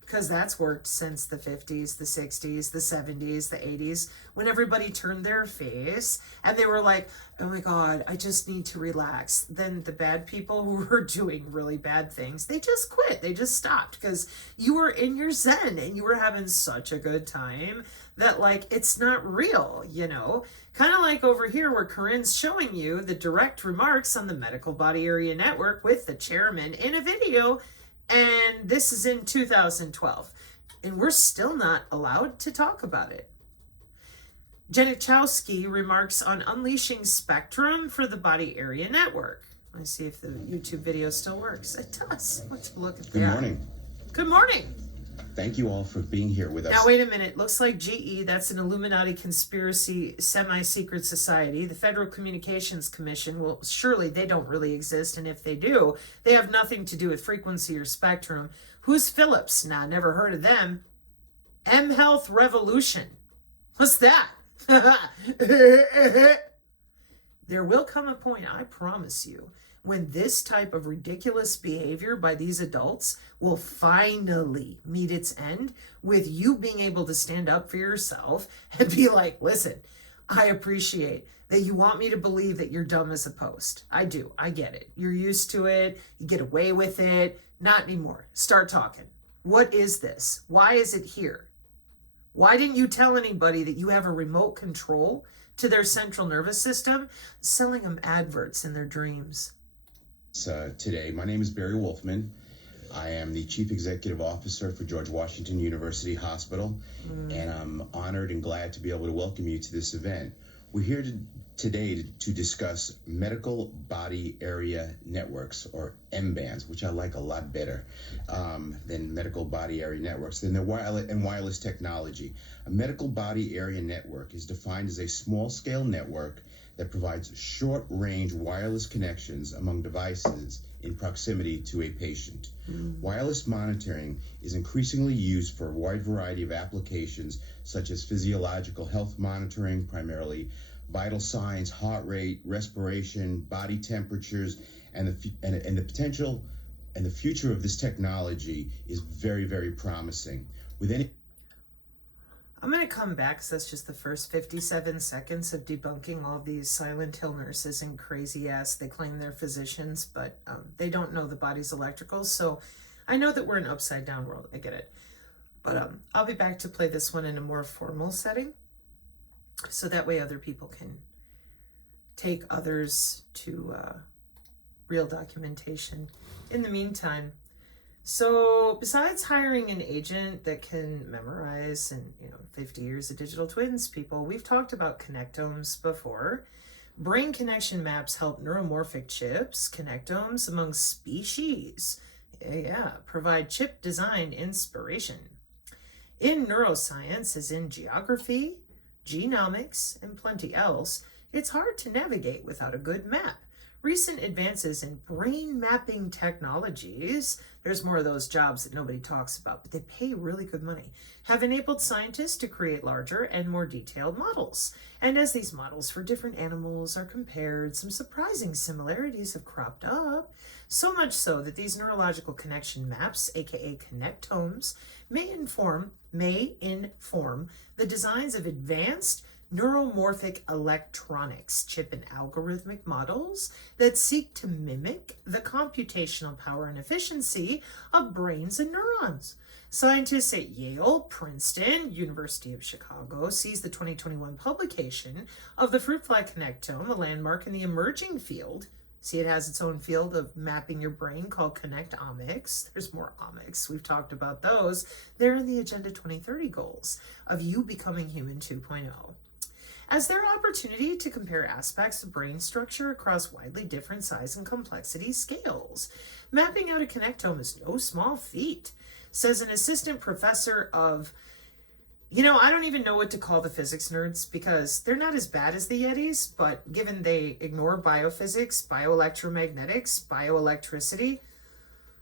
Because that's worked since the 50s, the 60s, the 70s, the 80s, when everybody turned their face and they were like, oh my God, I just need to relax. Then the bad people who were doing really bad things, they just quit. They just stopped because you were in your zen and you were having such a good time that, like, it's not real, you know? Kind of like over here where Corinne's showing you the direct remarks on the Medical Body Area Network with the chairman in a video, and this is in 2012, and we're still not allowed to talk about it. Janichowski remarks on unleashing spectrum for the Body Area Network. Let's see if the YouTube video still works. It does. Let's look at that. Good morning. Good morning. Thank you all for being here with us. Now, wait a minute. Looks like GE, that's an Illuminati conspiracy semi-secret society. The Federal Communications Commission, well, surely they don't really exist. And if they do, they have nothing to do with frequency or spectrum. Who's Phillips? Nah, never heard of them. M-Health Revolution. What's that? There will come a point, I promise you, when this type of ridiculous behavior by these adults will finally meet its end with you being able to stand up for yourself and be like, listen, I appreciate that you want me to believe that you're dumb as a post. I do. I get it. You're used to it. You get away with it. Not anymore. Start talking. What is this? Why is it here? Why didn't you tell anybody that you have a remote control to their central nervous system, selling them adverts in their dreams? Today, my name is Barry Wolfman. I am the Chief Executive Officer for George Washington University Hospital, and I'm honored and glad to be able to welcome you to this event. We're here today to discuss medical body area networks, or M-bands, which I like a lot better than medical body area networks, than their wireless technology. A medical body area network is defined as a small-scale network that provides short-range wireless connections among devices in proximity to a patient. Wireless monitoring is increasingly used for a wide variety of applications, such as physiological health monitoring, primarily vital signs, heart rate, respiration, body temperatures, and the potential and the future of this technology is very, very promising. I'm going to come back because that's just the first 57 seconds of debunking all these Silent Hill nurses and crazy ass. They claim they're physicians, but they don't know the body's electrical. So I know that we're an upside down world. I get it. But I'll be back to play this one in a more formal setting. So that way other people can take others to real documentation. In the meantime, So besides hiring an agent that can memorize and 50 years of digital twins, people, we've talked about connectomes before. Brain connection maps help neuromorphic chips, connectomes among species. Provide chip design inspiration. In neuroscience, as in geography, genomics, and plenty else, it's hard to navigate without a good map. Recent advances in brain mapping technologies, there's more of those jobs that nobody talks about, but they pay really good money, have enabled scientists to create larger and more detailed models. And as these models for different animals are compared, some surprising similarities have cropped up, so much so that these neurological connection maps, aka connectomes, may inform the designs of advanced neuromorphic electronics, chip and algorithmic models that seek to mimic the computational power and efficiency of brains and neurons. Scientists at Yale, Princeton, University of Chicago sees the 2021 publication of the fruit fly connectome, a landmark in the emerging field. See, it has its own field of mapping your brain called connectomics. There's more omics. We've talked about those. They're in the Agenda 2030 goals of you becoming human 2.0. As their opportunity to compare aspects of brain structure across widely different size and complexity scales. Mapping out a connectome is no small feat, says an assistant professor of, I don't even know what to call the physics nerds because they're not as bad as the Yetis, but given they ignore biophysics, bioelectromagnetics, bioelectricity,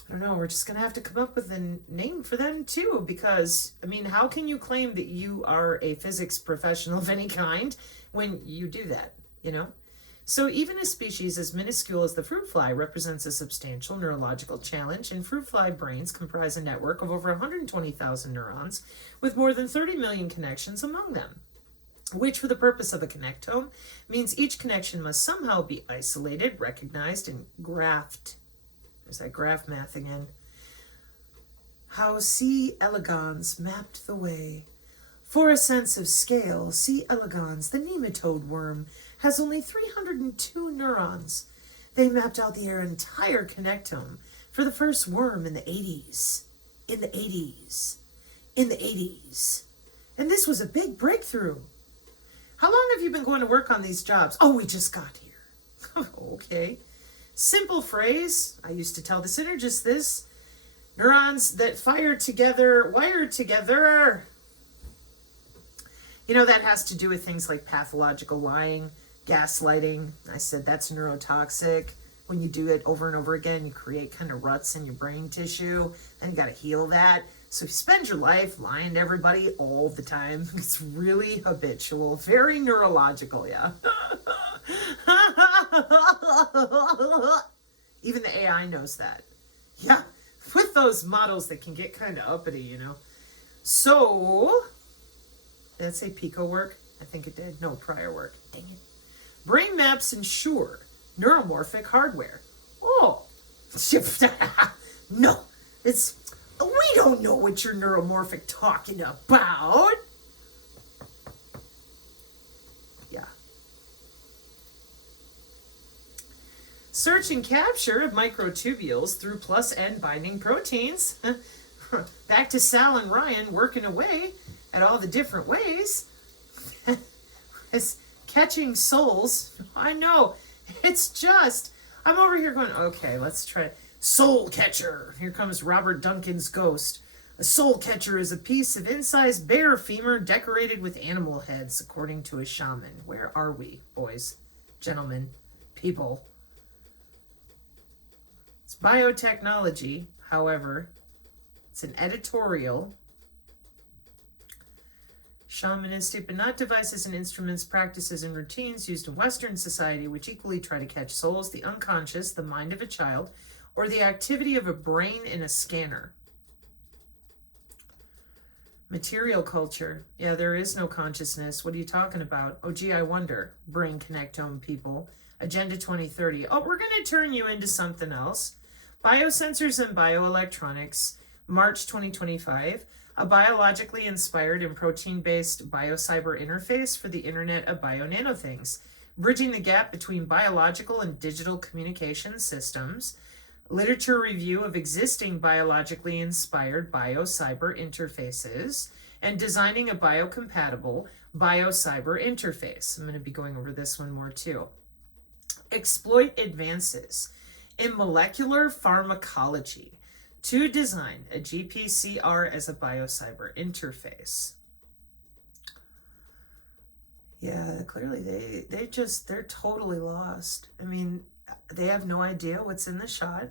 I don't know, we're just going to have to come up with a name for them too, because, how can you claim that you are a physics professional of any kind when you do that, So even a species as minuscule as the fruit fly represents a substantial neurological challenge, and fruit fly brains comprise a network of over 120,000 neurons with more than 30 million connections among them, which for the purpose of a connectome means each connection must somehow be isolated, recognized, and graphed. There's that graph math again. How C. elegans mapped the way. For a sense of scale, C. elegans, the nematode worm, has only 302 neurons. They mapped out their entire connectome for the first worm in the 80s. In the 80s. And this was a big breakthrough. How long have you been going to work on these jobs? Oh, we just got here. Okay. Simple phrase. I used to tell the synergist this. Neurons that fire together, wire together. That has to do with things like pathological lying, gaslighting. I said that's neurotoxic. When you do it over and over again, you create kind of ruts in your brain tissue, and you got to heal that. So if you spend your life lying to everybody all the time, it's really habitual, very neurological, yeah. Even the AI knows that. Yeah, with those models that can get kind of uppity, So, did it say Pico work? I think it did. No, prior work. Dang it. Brain maps ensure neuromorphic hardware. Oh, no, we don't know what you're neuromorphic talking about. Yeah. Search and capture of microtubules through plus N binding proteins. Back to Sal and Ryan working away at all the different ways. It's catching souls. I know. It's just, I'm over here going, okay, let's try. Soul catcher. Here comes Robert Duncan's ghost. A soul catcher is a piece of incised bear femur decorated with animal heads, according to a shaman. Where are we, boys, gentlemen, people? It's biotechnology, however. It's an editorial. Shamanistic, but not devices and instruments, practices, and routines used in Western society which equally try to catch souls, the unconscious, the mind of a child, or the activity of a brain in a scanner. Material culture. Yeah, there is no consciousness. What are you talking about? Oh, gee, I wonder. Brain connectome people. Agenda 2030. Oh, we're going to turn you into something else. Biosensors and bioelectronics. March 2025. A biologically inspired and protein-based biocyber interface for the Internet of Bio-Nanothings, bridging the gap between biological and digital communication systems. literature review of existing biologically inspired bio-cyber interfaces, and designing a biocompatible bio-cyber interface. I'm going to be going over this one more too. Exploit advances in molecular pharmacology to design a GPCR as a bio-cyber interface. Yeah, clearly they're totally lost. I mean, they have no idea what's in the shot.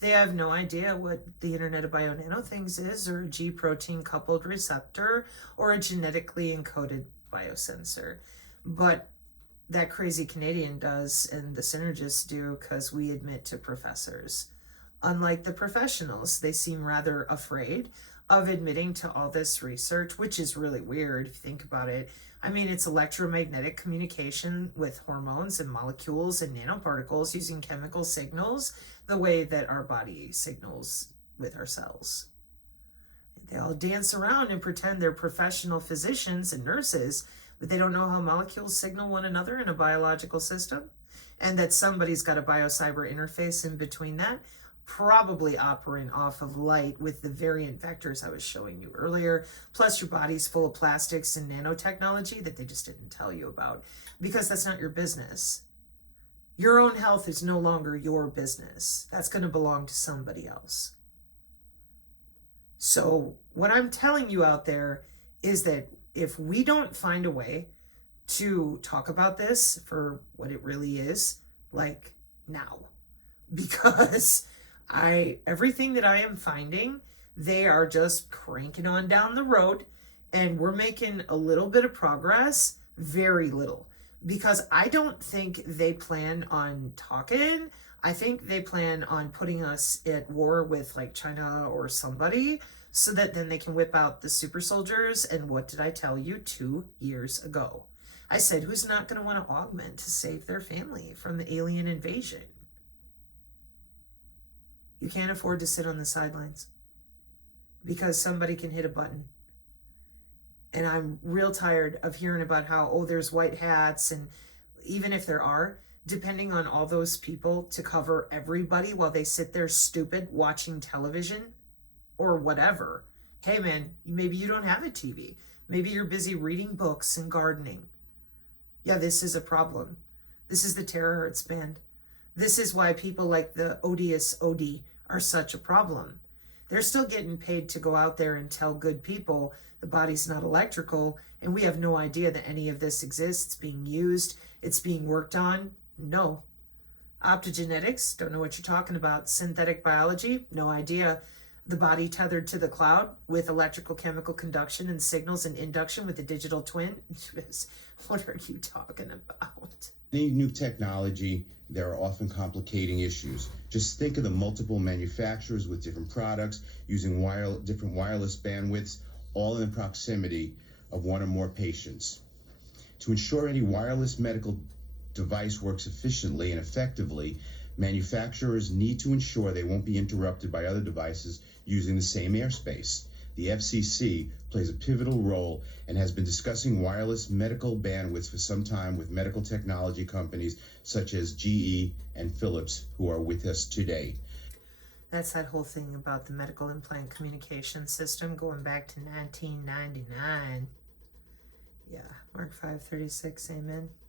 They have no idea what the Internet of Bionano things is, or a G protein coupled receptor, or a genetically encoded biosensor. But that crazy Canadian does, and the synergists do, because we admit to professors. Unlike the professionals, they seem rather afraid of admitting to all this research, which is really weird if you think about it. I mean, it's electromagnetic communication with hormones and molecules and nanoparticles using chemical signals, the way that our body signals with our cells. They all dance around and pretend they're professional physicians and nurses, but they don't know how molecules signal one another in a biological system, and that somebody's got a bio-cyber interface in between that, probably operating off of light with the variant vectors I was showing you earlier. Plus your body's full of plastics and nanotechnology that they just didn't tell you about, because that's not your business. Your own health is no longer your business. That's going to belong to somebody else. So what I'm telling you out there is that if we don't find a way to talk about this for what it really is, like now, because everything that I am finding, they are just cranking on down the road, and we're making a little bit of progress, very little, because I don't think they plan on talking. I think they plan on putting us at war with like China or somebody, so that then they can whip out the super soldiers. And what did I tell you 2 years ago? I said, who's not going to want to augment to save their family from the alien invasion? You can't afford to sit on the sidelines because somebody can hit a button. And I'm real tired of hearing about how, oh, there's white hats. And even if there are, depending on all those people to cover everybody while they sit there stupid watching television or whatever. Hey man, maybe you don't have a TV. Maybe you're busy reading books and gardening. Yeah, this is a problem. This is the terahertz band. This is why people like the odious Odie are such a problem. They're still getting paid to go out there and tell good people the body's not electrical, and we have no idea that any of this exists. It's being used. It's being worked on. No. Optogenetics, don't know what you're talking about. Synthetic biology, no idea. The body tethered to the cloud with electrical chemical conduction and signals and induction with a digital twin. What are you talking about? Any new technology, there are often complicating issues. Just think of the multiple manufacturers with different products using different wireless bandwidths, all in the proximity of one or more patients. To ensure any wireless medical device works efficiently and effectively, manufacturers need to ensure they won't be interrupted by other devices using the same airspace. The FCC plays a pivotal role and has been discussing wireless medical bandwidths for some time with medical technology companies such as GE and Philips, who are with us today. That's that whole thing about the medical implant communication system going back to 1999. Yeah, Mark 5:36, amen.